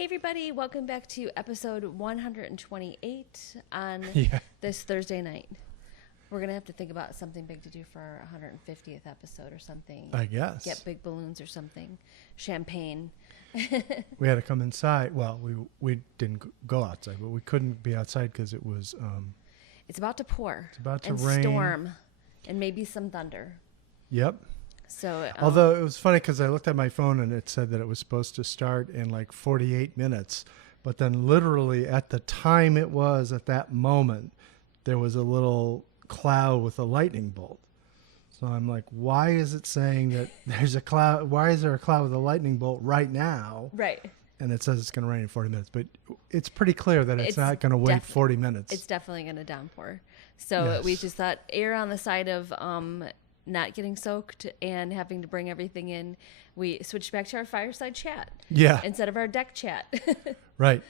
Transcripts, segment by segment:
Hey everybody, welcome back to episode 128 on this Thursday night. We're going to have to think about something big to do for our 150th episode or something. I guess. Get big balloons or something. Champagne. We had to come inside. Well, we didn't go outside, but we couldn't be outside because it was... it's about to pour. It's about to and rain. Storm. And maybe some thunder. Yep. So, although it was funny because I looked at my phone and it said that it was supposed to start in like 48 minutes. But then literally at the time it was at that moment, there was a little cloud with a lightning bolt. So I'm like, why is it saying that there's a cloud? Why is there a cloud with a lightning bolt right now? Right. And it says it's going to rain in 40 minutes. But it's pretty clear that it's not going to wait 40 minutes. It's definitely going to downpour. So Yes. we just thought err on the side of not getting soaked and having to bring everything in. We switched back to our fireside chat. Yeah. Instead of our deck chat. Right.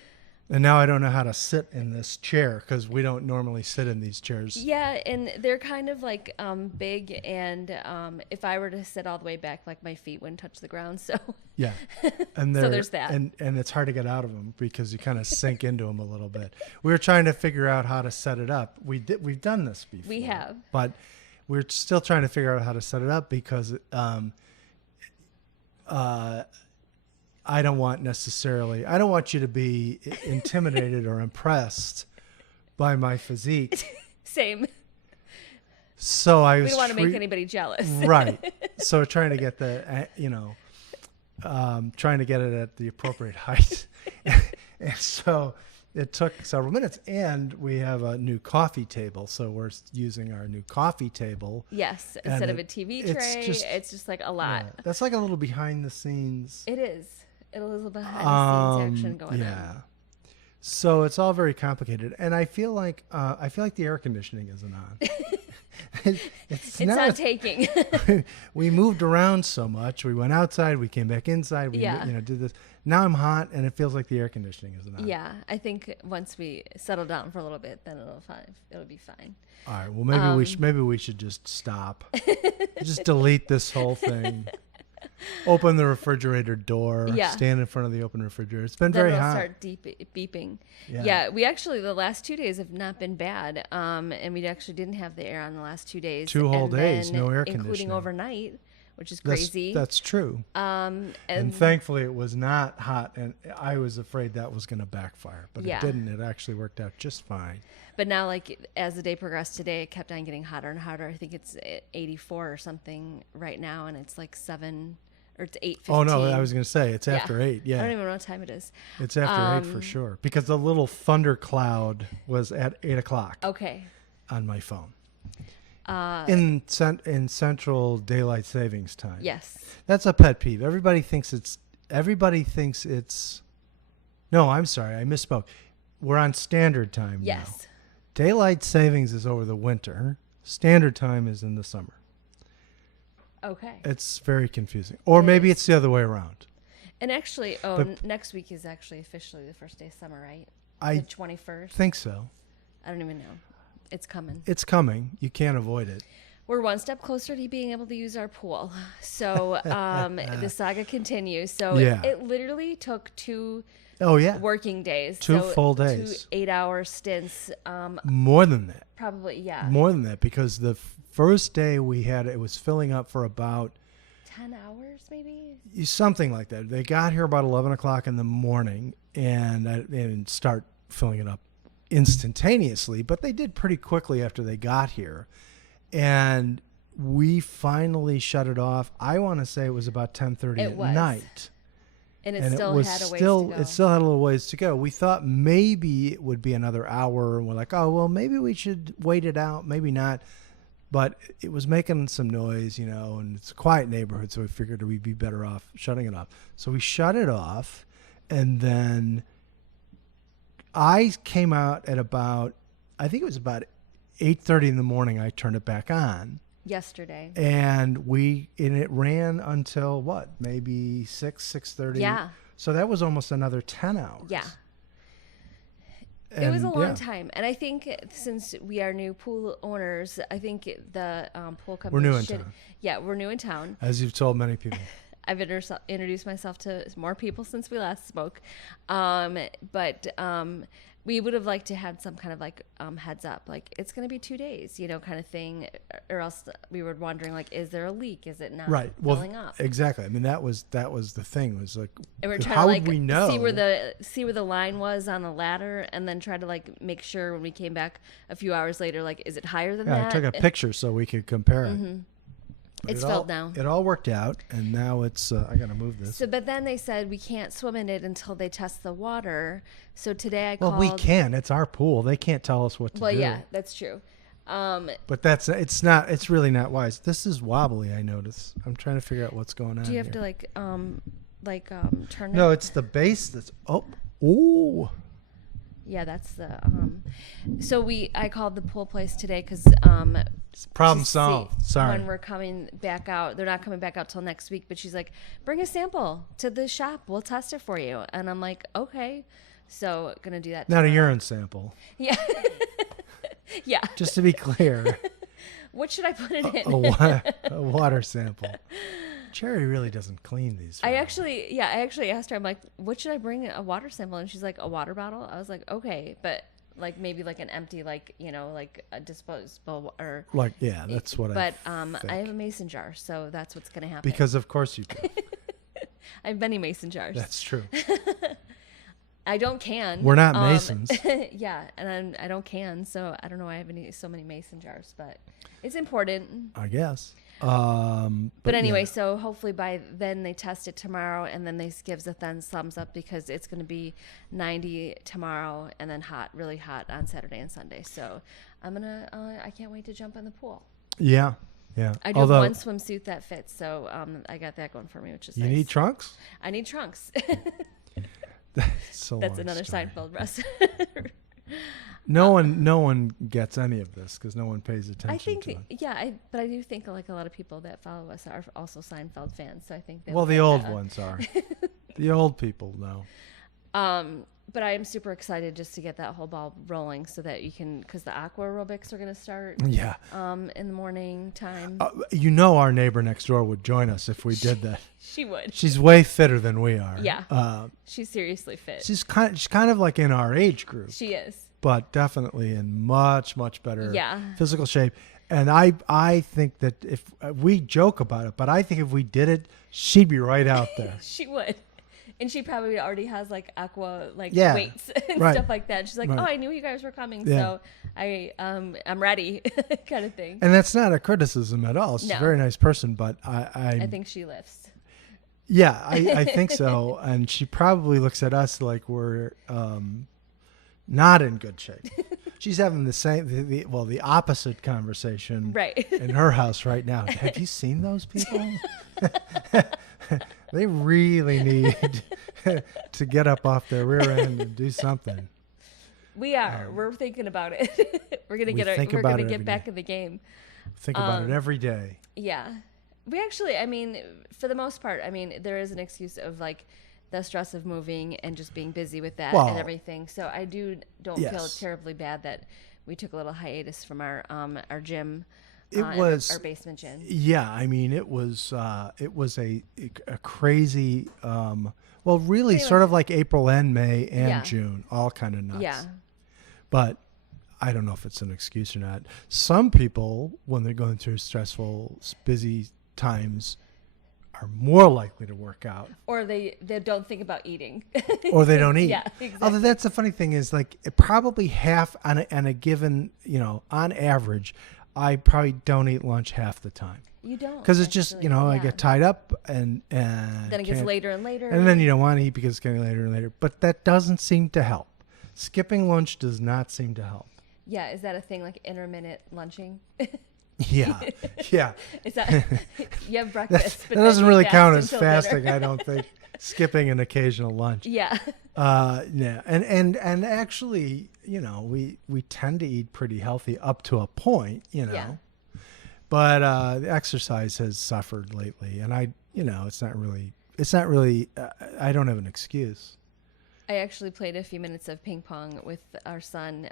And now I don't know how to sit in this chair because we don't normally sit in these chairs. Yeah, and they're kind of like big, and if I were to sit all the way back, like my feet wouldn't touch the ground. So yeah, and so there's that. And it's hard to get out of them because you kind of sink into them a little bit. We were trying to figure out how to set it up. We've done this before. We have, but we're still trying to figure out how to set it up because I don't want you to be intimidated or impressed by my physique. Same. So we don't want to make anybody jealous. Right. So we're trying to get trying to get it at the appropriate height. And so it took several minutes, and we have a new coffee table. So we're using our new coffee table. Yes. Instead of a TV tray, it's just like a lot. Yeah, that's like a little behind the scenes. It is. It's a little behind the scenes action going on. Yeah. So it's all very complicated, and I feel like the air conditioning isn't on. it's not taking. We moved around so much. We went outside. We came back inside. We did this. Now I'm hot, and it feels like the air conditioning isn't on. Yeah, I think once we settle down for a little bit, then it'll be fine. All right. Well, maybe we should just stop. Just delete this whole thing. Open the refrigerator door. Yeah. Stand in front of the open refrigerator. It's been then very it'll hot. Start beeping. Yeah. We actually the last 2 days have not been bad. And we actually didn't have the air on the last 2 days. 2 whole days, no air conditioning, including overnight, which is crazy. That's true. And thankfully it was not hot, and I was afraid that was going to backfire, but it didn't. It actually worked out just fine. But now, like, as the day progressed today, it kept on getting hotter and hotter. I think it's 84 or something right now, and it's like 7 or it's 8:15. Oh no, I was going to say it's after 8. Yeah, I don't even know what time it is. It's after 8 for sure, because the little thunder cloud was at 8 o'clock. Okay. On my phone. In Central Daylight Savings Time. Yes. That's a pet peeve. Everybody thinks it's. No, I'm sorry, I misspoke. We're on Standard Time now. Daylight Savings is over the winter. Standard Time is in the summer. Okay. It's very confusing. Or maybe it's the other way around. And actually, next week is actually officially the first day of summer, right? The 21st. Think so. I don't even know. It's coming. It's coming. You can't avoid it. We're one step closer to being able to use our pool. So the saga continues. So it literally took 2 working days. 2 full days. 2 8-hour stints. More than that. Probably, yeah. More than that, because the first day we had it was filling up for about 10 hours, maybe? Something like that. They got here about 11 o'clock in the morning and start filling it up instantaneously, but they did pretty quickly after they got here. And we finally shut it off. I want to say it was about 10:30 at night. And it still had a ways to go. It still had a little ways to go. We thought maybe it would be another hour, and we're like, oh, well, maybe we should wait it out. Maybe not. But it was making some noise, and it's a quiet neighborhood, so we figured we'd be better off shutting it off. So we shut it off, and then I came out at about 8:30 in the morning. I turned it back on. Yesterday. And it ran until what? Maybe 6:30. Yeah. So that was almost another 10 hours. Yeah. It was a long time. And I think since we are new pool owners, I think the pool company We're new in town. Yeah, we're new in town. As you've told many people. I've introduced myself to more people since we last spoke. But we would have liked to have some kind of like heads up, like it's going to be 2 days, kind of thing, or else we were wondering like, is there a leak? Is it not filling up? Exactly. I mean, that was the thing, was like, and we're trying how to like would we know? see where the line was on the ladder, and then try to like make sure when we came back a few hours later, like, is it higher than that? I took a picture so we could compare it. Mm-hmm. It's filled now. It all worked out, and now it's. I gotta move this. So, but then they said we can't swim in it until they test the water. So today I called. Well, we can. It's our pool. They can't tell us what to do. Well, yeah, that's true. But it's not. It's really not wise. This is wobbly. I notice. I'm trying to figure out what's going on. Do you have here. to turn it? No, it's the base that's. Oh. Yeah, that's the. So I called the pool place today because. Problem solved. Sorry. When we're coming back out, they're not coming back out till next week. But she's like, bring a sample to the shop. We'll test it for you. And I'm like, okay. So gonna do that. Not a urine sample. Yeah. Yeah. Just to be clear. What should I put it in? A water sample. Cherry really doesn't clean these. I actually asked her. I'm like, what should I bring? A water sample? And she's like, a water bottle. I was like, okay, but. Like maybe like an empty, like, like a disposable or like, yeah, that's what but, I think. I have a mason jar, so that's what's going to happen. Because of course you do. I have many mason jars. That's true. I don't can. We're not masons. Yeah. And I don't can. So I don't know why I have so many mason jars, but it's important. I guess. But anyway, so hopefully by then they test it tomorrow, and then they gives a thumbs up because it's going to be 90 tomorrow and then really hot on Saturday and Sunday. So I can't wait to jump in the pool. Yeah. Yeah. I do have one swimsuit that fits. So, I got that going for me, which is nice. You need trunks? I need trunks. That's another Seinfeld reference. No one gets any of this because no one pays attention to it. Yeah, but I do think like a lot of people that follow us are also Seinfeld fans. So I think the old ones are. The old people know. But I am super excited just to get that whole ball rolling so that you can, because the aqua aerobics are going to start. Yeah. In the morning time. Our neighbor next door would join us if we did that. She would. She's way fitter than we are. Yeah. She's seriously fit. She's kind of like in our age group. She is. But definitely in much, much better physical shape. And I think that if we joke about it, but I think if we did it, she'd be right out there. She would. And she probably already has like aqua weights and stuff like that. She's like, oh, I knew you guys were coming, so I'm ready, kind of thing. And that's not a criticism at all. She's a very nice person, but I think she lifts. Yeah, I think so. And she probably looks at us like we're not in good shape. She's having the opposite conversation in her house right now. Have you seen those people? They really need to get up off their rear end and do something. We are. We're thinking about it. We're gonna get back in the game. Think about it every day. Yeah, we actually. I mean, for the most part, there is an excuse of like the stress of moving and just being busy with that and everything. So I don't feel terribly bad that we took a little hiatus from our gym. Our basement gym. Yeah, it was a crazy, really sort of like April and May and June, all kind of nuts. Yeah. But I don't know if it's an excuse or not. Some people, when they're going through stressful, busy times, are more likely to work out. Or they don't think about eating. Or they don't eat. Yeah, exactly. Although that's the funny thing is like probably half on a given, on average, I probably don't eat lunch half the time. You don't. Because it's just, I get tied up and then it gets later and later. And then you don't want to eat because it's getting later and later. But that doesn't seem to help. Skipping lunch does not seem to help. Yeah. Is that a thing, like intermittent lunching? Yeah. Yeah. Is that, you have breakfast. That doesn't really count as fasting, I don't think. Skipping an occasional lunch. Yeah. Yeah. And actually, we tend to eat pretty healthy up to a point, Yeah. But the exercise has suffered lately, and it's not really I don't have an excuse. I actually played a few minutes of ping pong with our son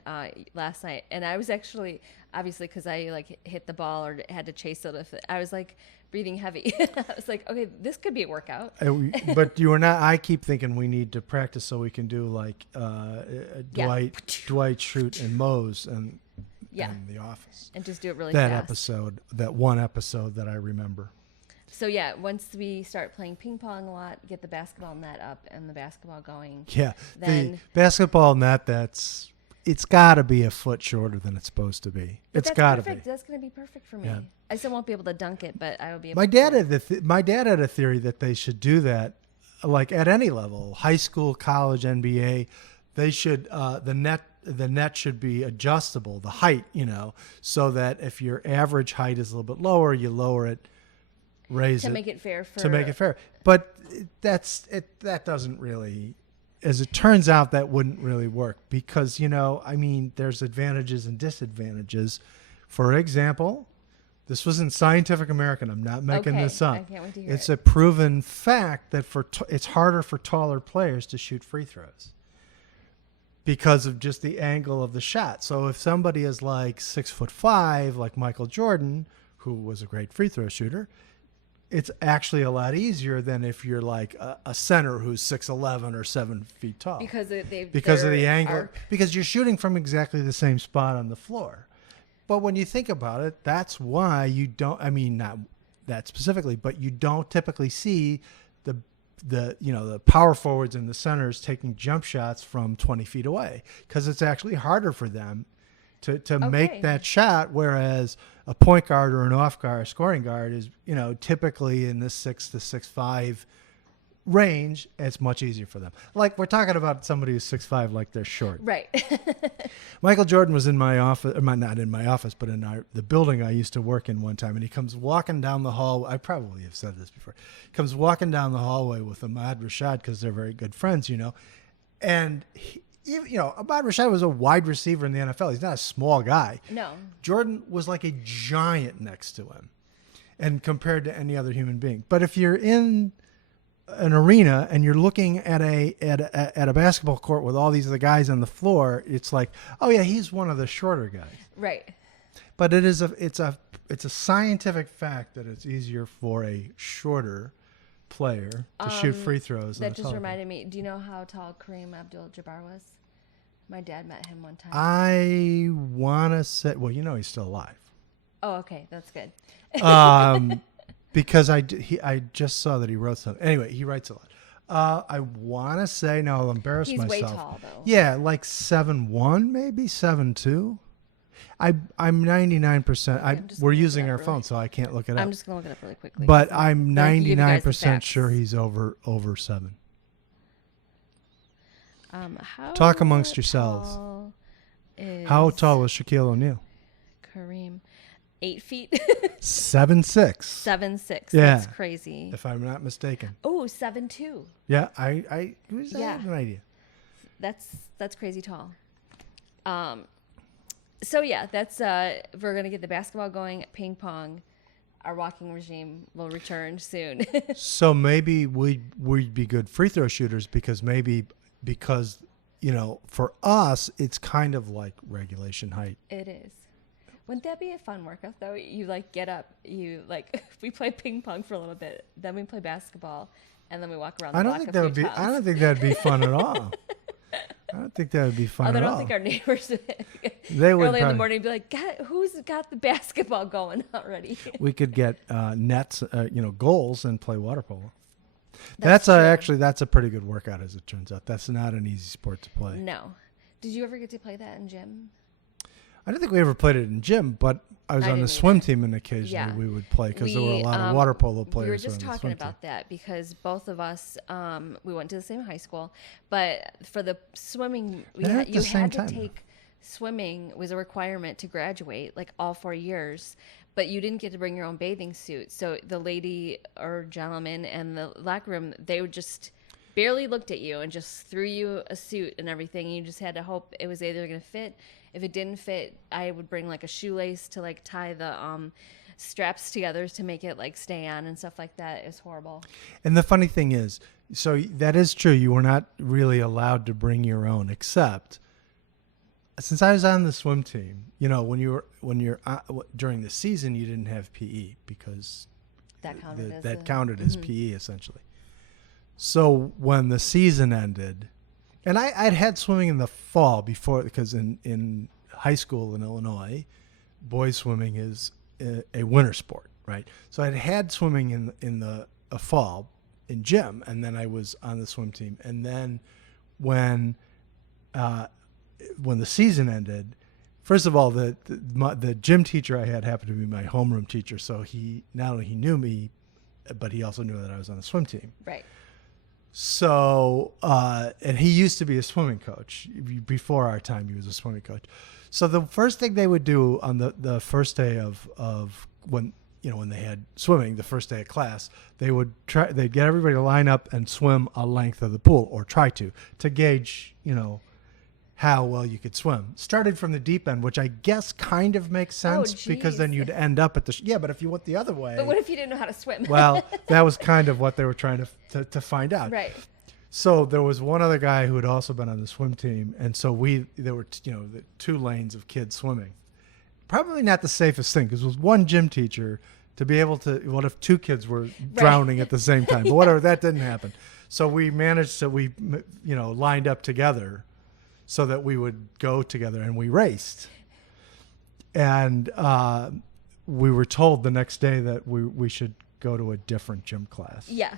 last night, and I was actually, obviously, because I like hit the ball or had to chase it, I was like breathing heavy. I was like, okay, this could be a workout. But you were not. I keep thinking we need to practice so we can do like Dwight Schrute and Mose and The Office, and just do it really fast. That one episode that I remember. So yeah, once we start playing ping pong a lot, get the basketball net up and the basketball going. Yeah, then the basketball net, it's got to be a foot shorter than it's supposed to be. It's got to be. That's going to be perfect for me. Yeah. I still won't be able to dunk it, but I will be able. My dad had a theory that they should do that, like at any level, high school, college, NBA. They should the net should be adjustable, the height, so that if your average height is a little bit lower, you lower it. Raise to it make it fair but that doesn't really, as it turns out, that wouldn't really work because there's advantages and disadvantages. For example, this was in Scientific American. I'm not making this up. I can't wait to hear it's a proven fact that it's harder for taller players to shoot free throws because of just the angle of the shot. So if somebody is like 6'5", like Michael Jordan, who was a great free throw shooter, it's actually a lot easier than if you're like a center who's 6'11" or 7 feet tall. Because of the angle. Because you're shooting from exactly the same spot on the floor. But when you think about it, that's why you don't. I mean, not that specifically, but you don't typically see the power forwards and the centers taking jump shots from 20 feet away because it's actually harder for them to make that shot, whereas a point guard or an off guard, a scoring guard is, typically in this 6 to 6'5" range. It's much easier for them. Like we're talking about somebody who's 6'5", like they're short. Right. Michael Jordan was in my office, not in my office, but in the building I used to work in one time, and he comes walking down the hall. I probably have said this before. He comes walking down the hallway with Ahmad Rashad because they're very good friends, and Ahmad Rashad was a wide receiver in the NFL. He's not a small guy. No. Jordan was like a giant next to him and compared to any other human being. But if you're in an arena and you're looking at a basketball court with all these other guys on the floor, it's like, oh yeah, he's one of the shorter guys. Right. But it's a scientific fact that it's easier for a shorter player to shoot free throws. That just reminded me. Do you know how tall Kareem Abdul-Jabbar was? My dad met him one time. I want to say, well, he's still alive. Oh, okay. That's good. Because I just saw that he wrote something. Anyway, he writes a lot. I want to say, now I'll embarrass myself. He's way tall, though. Yeah, like 7'1", maybe 7'2". I'm 99%. We're using our phone, so I can't look it up. I'm just going to look it up really quickly. But I'm 99% sure he's over 7. Talk amongst yourselves. How tall was Shaquille O'Neal? Kareem, 8 feet. 7'6". 7'6". Yeah. That's crazy. If I'm not mistaken. Oh, 7'2". Yeah, I have an idea. That's crazy tall. So yeah, that's we're gonna get the basketball going, ping pong. Our walking regime will return soon. So maybe we'd be good free throw shooters because for us it's kind of like regulation height. It is. Wouldn't that be a fun workout though? You get up, we play ping pong for a little bit, then we play basketball, and then we walk around the block a few times. I don't think that'd be fun at all. I don't think that would be fun at all. I don't think our neighbors they would early in the morning be like, God, who's got the basketball going already? We could get nets, goals, and play water polo. That's a pretty good workout, as it turns out. That's not an easy sport to play. No. Did you ever get to play that in gym? I don't think we ever played it in gym, but I was on the swim team, and occasionally we would play because there were a lot of water polo players. We were just talking about that because both of us, we went to the same high school, but for the swimming, you had to take swimming was a requirement to graduate, like all 4 years, but you didn't get to bring your own bathing suit. So the lady or gentleman in the locker room, they would just barely looked at you and just threw you a suit and everything. You just had to hope it was either going to fit. If it didn't fit, I would bring like a shoelace to like tie the straps together to make it like stay on and stuff like that. It was horrible. And the funny thing is, So that is true. You were not really allowed to bring your own, except since I was on the swim team. You know, when you're during the season, you didn't have PE because that counted as PE essentially. So when the season ended, and I'd had swimming in the fall before, because in high school in Illinois, boys swimming is a winter sport, right? So I'd had swimming in the fall in gym, and then I was on the swim team. And then when the season ended, first of all, the gym teacher I had happened to be my homeroom teacher, so he not only knew me, but he also knew that I was on the swim team. Right. So, and he used to be a swimming coach. Before our time, he was a swimming coach. So the first thing they would do on the first day of when they had swimming, the first day of class, they'd get everybody to line up and swim a length of the pool, or try to gauge, how well you could swim. Started from the deep end, which I guess kind of makes sense, because then you'd end up at but if you went the other way. But what if you didn't know how to swim? Well, that was kind of what they were trying to find out. Right. So there was one other guy who had also been on the swim team, and so there were the 2 lanes of kids swimming. Probably not the safest thing, because it was one gym teacher to be able to. What if 2 kids were drowning at the same time? But whatever, that didn't happen. So we managed to lined up together, so that we would go together, and we raced. And we were told the next day that we should go to a different gym class. Yeah.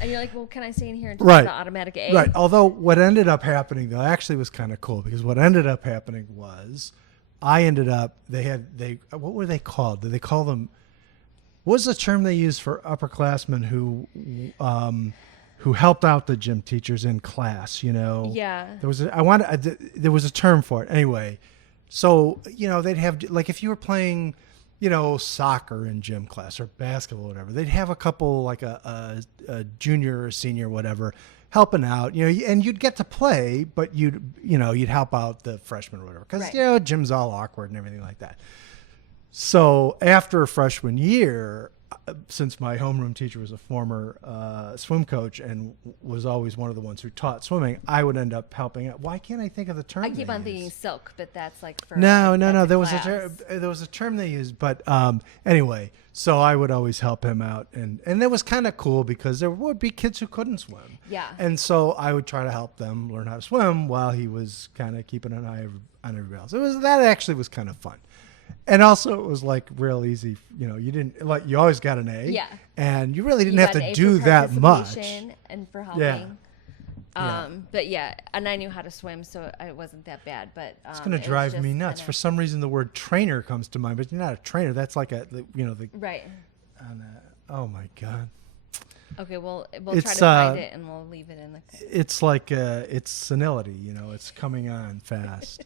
And you're like, well, can I stay in here and do right. the automatic A? Right. Although what ended up happening, though, actually was kind of cool, because what ended up happening was what were they called? Did they call them, what was the term they used for upperclassmen who helped out the gym teachers in class, Yeah. There was a term for it. Anyway, so, they'd have, like, if you were playing, soccer in gym class or basketball or whatever, they'd have a couple, like a junior or senior, whatever, helping out, and you'd get to play, but you'd help out the freshmen or whatever. Because, right. Gym's all awkward and everything like that. So after freshman year, since my homeroom teacher was a former swim coach and was always one of the ones who taught swimming, I would end up helping out. Why can't I think of the term? I keep on thinking silk, but that's like for no. There was a term they used, but anyway, so I would always help him out, and it was kind of cool, because there would be kids who couldn't swim. Yeah. And so I would try to help them learn how to swim while he was kind of keeping an eye on everybody else. That actually was kind of fun. And also, it was like real easy. You didn't you always got an A. Yeah. And you really didn't have to do that much. And for helping. Yeah. But yeah, and I knew how to swim, so it wasn't that bad. But it's going to drive me nuts. For some reason, the word trainer comes to mind, but you're not a trainer. That's like right. Oh my God. Okay, we'll try to find it, and we'll leave it in the. It's like it's senility. It's coming on fast.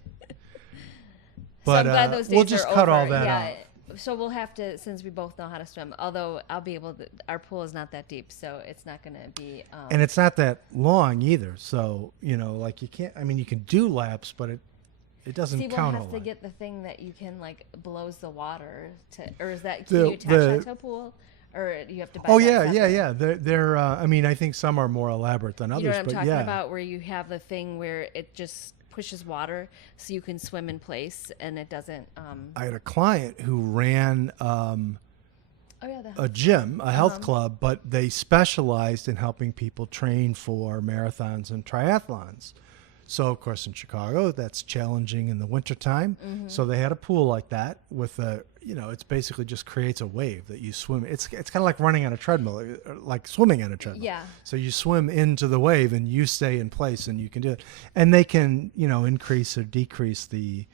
But so I'm glad those days we'll just are cut over. all that out. So we'll have to, since we both know how to swim, although I'll be able to, our pool is not that deep, so it's not going to be. And it's not that long either. So, like you can't, you can do laps, but it doesn't count a lot. We'll have to get the thing that you can, like, blows the water or is that, can you attach that to a pool? Or you have to buy yeah. They're I think some are more elaborate than others. You know what I'm talking about, where you have the thing where it just pushes water so you can swim in place and it doesn't. I had a client who ran a gym, a health club, but they specialized in helping people train for marathons and triathlons. So, of course, in Chicago, that's challenging in the wintertime. Mm-hmm. So they had a pool like that with it's basically just creates a wave that you swim. It's kind of like running on a treadmill, like swimming on a treadmill. Yeah. So you swim into the wave and you stay in place and you can do it. And they can, increase or decrease the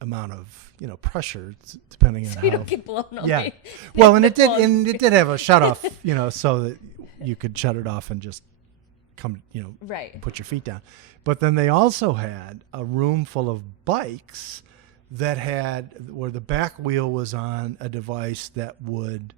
amount of, pressure depending on how. So you don't get blown away. Yeah. Well, and it did have a shut off, so that you could shut it off and just come, right. Put your feet down. But then they also had a room full of bikes where the back wheel was on a device that would,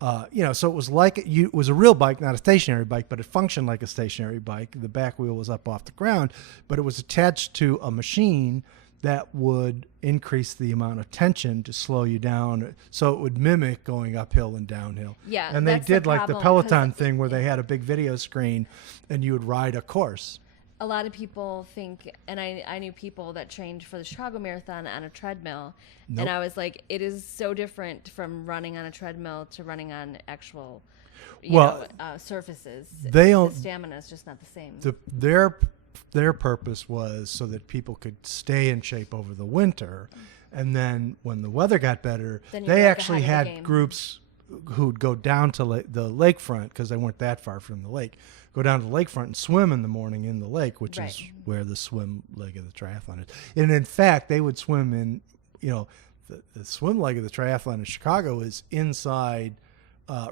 so it was like it was a real bike, not a stationary bike, but it functioned like a stationary bike. The back wheel was up off the ground, but it was attached to a machine that would increase the amount of tension to slow you down, so it would mimic going uphill and downhill. Yeah, and they did like the Peloton thing where they had a big video screen and you would ride a course. A lot of people think, and I knew people that trained for the Chicago Marathon on a treadmill, and I was like, it is so different from running on a treadmill to running on actual surfaces. The stamina is just not the same. Their purpose was so that people could stay in shape over the winter, and then when the weather got better, they actually had groups who'd go down to the lakefront, because they weren't that far from the lake, go down to the lakefront and swim in the morning in the lake, which is where the swim leg of the triathlon is. And in fact, they would swim in, the swim leg of the triathlon in Chicago is inside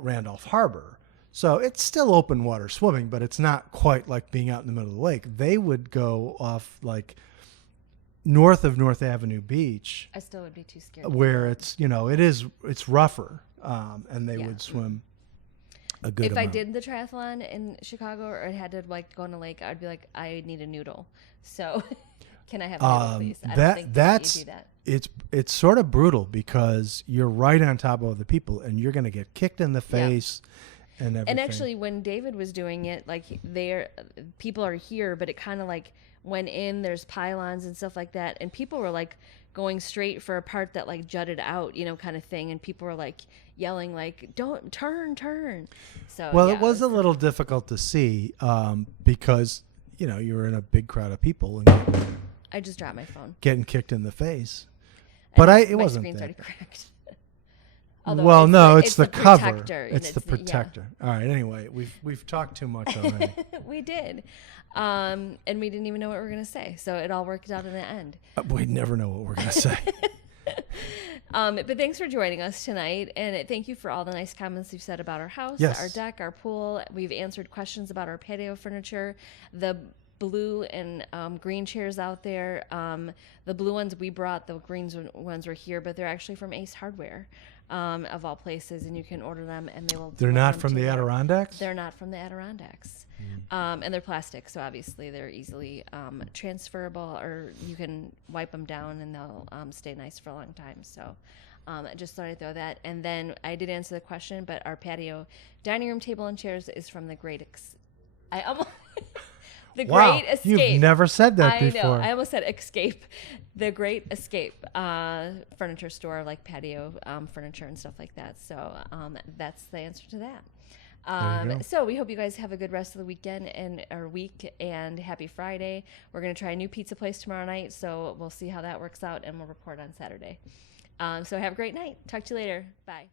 Randolph Harbor. So it's still open water swimming, but it's not quite like being out in the middle of the lake. They would go off like north of North Avenue Beach. I still would be too scared. Where it's, it's rougher, and they would swim a good amount. If I did the triathlon in Chicago or I had to go on a lake, I'd be like, I need a noodle. So can I have a noodle, please? I don't think that you do that. It's sort of brutal because you're right on top of other people and you're going to get kicked in the face. Yeah. And actually, when David was doing it, like people are here, but it kind of like went in. There's pylons and stuff like that, and people were like going straight for a part that like jutted out, kind of thing, and people were like yelling like, "Don't turn!" So it was a little difficult to see because you were in a big crowd of people, and I just dropped my phone, getting kicked in the face, but it wasn't. My screen's already cracked. Although it's the cover. It's the protector. Yeah. All right. Anyway, we've talked too much already. We did, and we didn't even know what we were going to say. So it all worked out in the end. We never know what we're going to say. But thanks for joining us tonight, and thank you for all the nice comments you've said about our house, our deck, our pool. We've answered questions about our patio furniture, the blue and green chairs out there. The blue ones we brought, the green ones were here, but they're actually from Ace Hardware. Of all places, and you can order them, and they will. They're not from the Adirondacks? They're not from the Adirondacks. And they're plastic, so obviously they're easily transferable, or you can wipe them down and they'll stay nice for a long time. So I just thought I'd throw that. And then I did answer the question, but our patio dining room table and chairs is from the Great The wow, Great Escape. You've never said that before. I know. I almost said Escape. The Great Escape furniture store, like patio furniture and stuff like that. So that's the answer to that. So we hope you guys have a good rest of the weekend or week, and happy Friday. We're going to try a new pizza place tomorrow night, so we'll see how that works out, and we'll report on Saturday. So have a great night. Talk to you later. Bye.